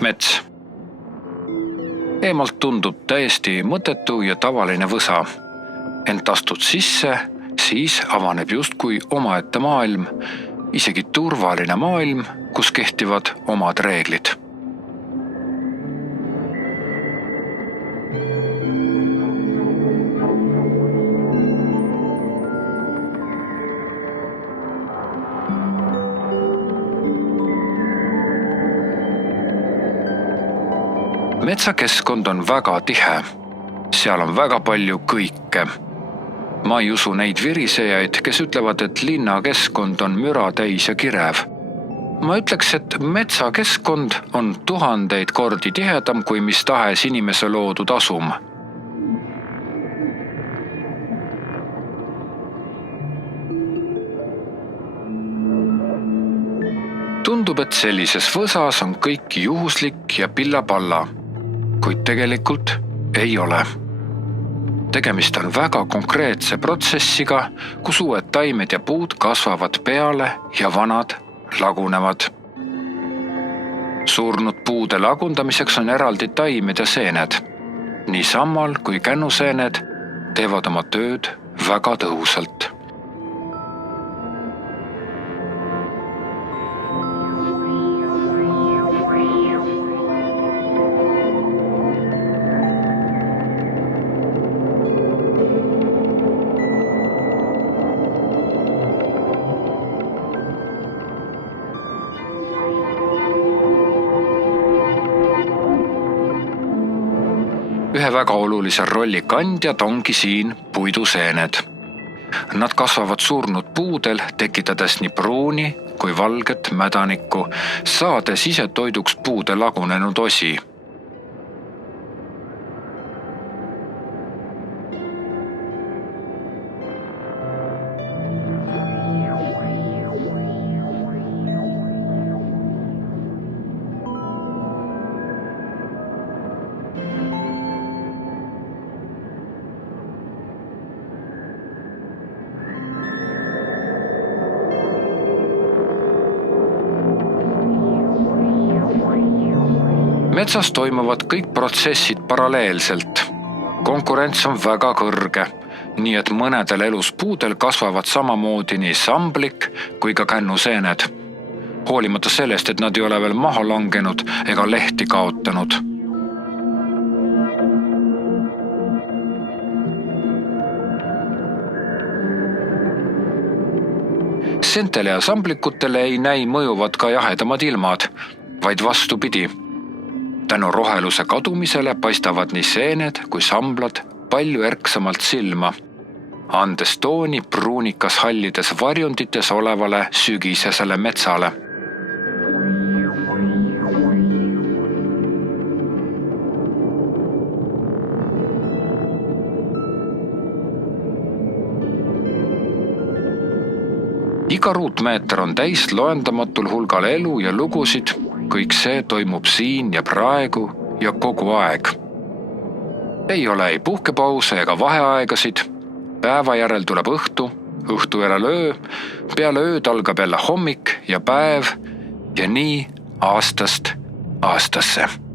Mets. Eemalt tundub täiesti mõttetu ja tavaline võsa. Ent astud sisse, siis avaneb justkui omaette maailm, isegi turvaline maailm, kus kehtivad omad reeglid. Metsakeskkond on väga tihe. Seal on väga palju kõike. Ma ei usu neid virisejaid, kes ütlevad, et linnakeskkond on müra täis ja kirev. Ma ütleks, et metsakeskkond on 1000 kordi tihedam kui mis tahes inimese loodud asum. Tundub, et sellises võsas on kõik juhuslik ja pilla-palla, kuid tegelikult ei ole. Tegemist on väga konkreetse protsessiga, kus uued taimed ja puud kasvavad peale ja vanad lagunevad. Surnud puude lagundamiseks on eraldi taimed ja seened. Nii sammal kui kännuseened teevad oma tööd väga tõhusalt. Ühe väga olulise rolli kandjad ongi siin puiduseened. Nad kasvavad surnud puudel, tekitades nii pruuni kui valget mädanikku, saades ise toiduks puude lagunenud osi. Metsas toimuvad kõik protsessid paralleelselt. Konkurents on väga kõrge, nii et mõnedel eluspuudel kasvavad samamoodi nii samblik kui ka kännuseened, hoolimata sellest, et nad ei ole veel maha langenud ega lehti kaotanud. Seentele ja samblikutele ei näi mõjuvad ka jahedamad ilmad, vaid vastupidi. Tänu roheluse kadumisele paistavad nii seened kui samblad palju erksamalt silma, andes tooni pruunikas hallides varjundites olevale sügisesele metsale. Iga ruutmeeter on täis loendamatul hulgal elu ja lugusid. Kõik see toimub siin ja praegu ja kogu aeg. Ei ole ei puhkepause ega vaheaegasid. Päeva järel tuleb õhtu, õhtu järel öö, peale ööd algab jälle hommik ja päev ja nii aastast aastasse.